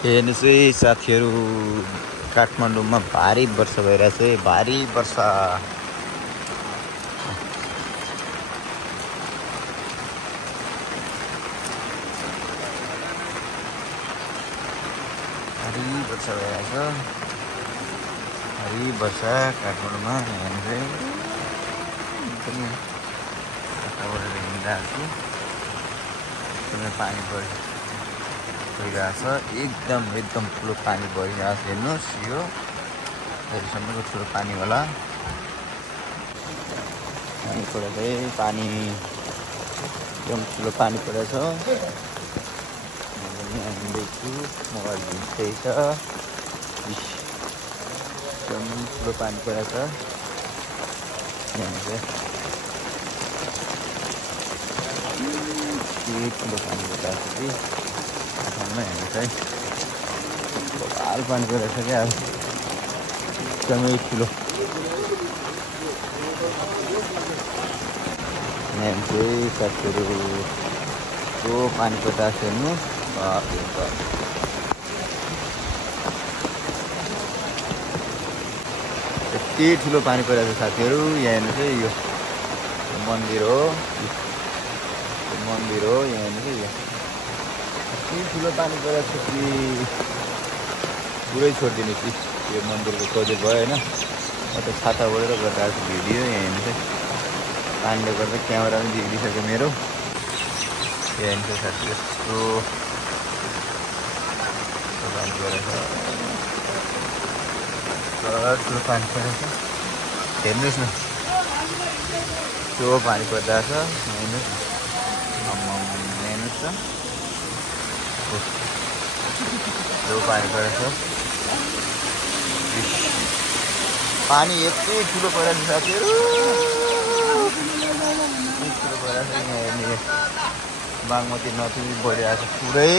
हेर्नुहोस् है साथीहरू, काठमाडौँमा भारी वर्षा भइरहेछ है, भारी वर्षा। भारी वर्षा भइरहेछ, भारी वर्षा काठमाडौँमा। हेर्नुहोस् है, एकदमै वातावरण हिँडिरहेको छु, एकदमै पानी परिरहेछ, एकदम ठुलो पानी परिरहेछ। हेर्नुहोस्, यो यतिसम्मको ठुलो पानी होला। पानी परेछ है, पानी एकदम ठुलो पानी परेछ। हिँड्दैछु, मोबाइल भिज्दैछ, एकदम ठुलो पानी परेछ। ठुलो पानी परेछ कि हेर्नुहोस् है, बबाल पानी परेछ क्या, एकदमै ठुलो। हेर्नुहोस् है साथीहरू, यो पानी परेछ। हेर्नुहोस्, यति ठुलो पानी परेछ साथीहरू। यहाँ हेर्नुहोस् है, यो मन्दिर हो, मन्दिर हो। यहाँ हेर्नुहोस् है, यति ठुलो पानी परेछ कि पुरै छोडिदिनु कि यो मन्दिरको प्रोजेक्ट भयो होइन। म त छाता ओढेर गरिरहेको छु भिडियो। यहाँ हेर्नुहोस् है, पानीले गर्दा क्यामेरा पनि बिग्रिसक्यो मेरो। यहाँ हेर्नुहोस् साथी, यस्तो पानी परेछ, ठुलो पानी परेछ। हेर्नुहोस् न, त्यो पानी परिरहेछ। हेर्नुहोस्, हेर्नुहोस् त, त्यो पानी परेछ। पानी यति ठुलो परेछ साथीहरू, ठुलो परेछ। यहाँ हेर्ने बागमती नदी बढिरहेको छ पुरै,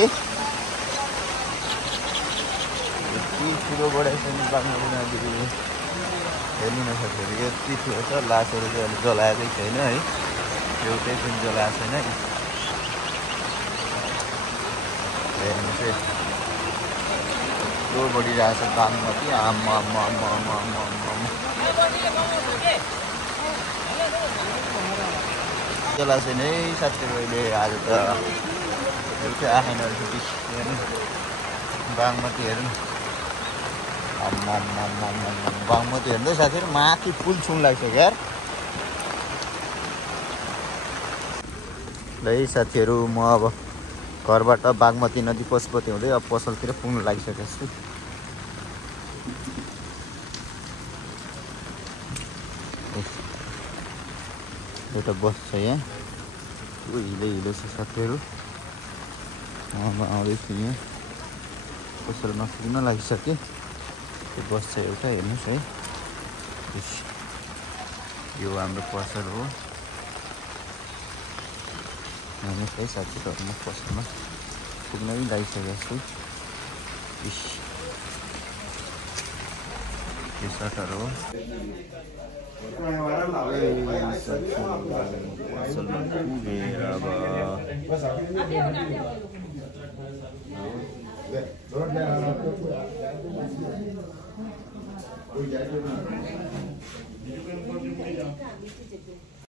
यति ठुलो बढेको छ नि बागमती नदी। हेर्नु न साथीहरू, यति ठुलो छ। लासहरू चाहिँ अहिले जलाएकै छैन है, एउटै पनि जलाएको छैन। हेर्नुहोस् है, ठुलो बढिरहेको छ बागमती। जलाएको छैन है साथीहरू अहिले। आज त एउटै आएन रहेछ। हेर्नु बागमती, हेर्नु बागमती। हेर्नु साथीहरू, माथि पुल छुन लाग्छ यार। ल है साथीहरू, म अब घरबाट बागमती नदी पशुपति हुँदै अब पसलतिर पुग्न लागिसकेको छु। एउटा बस छ यहाँ, हिलो छ साथीहरू। म आउँदैछु, यहाँ पसलमा पुग्न लागिसकेँ। त्यो बस छ एउटा, हेर्नुहोस् है, यो हाम्रो पसल हो। हेर्नुहोस् है साथीहरू, म पसलमा पुग्नै लागिसकेको छु। यो सटर हो। पसलमा पुगेर अब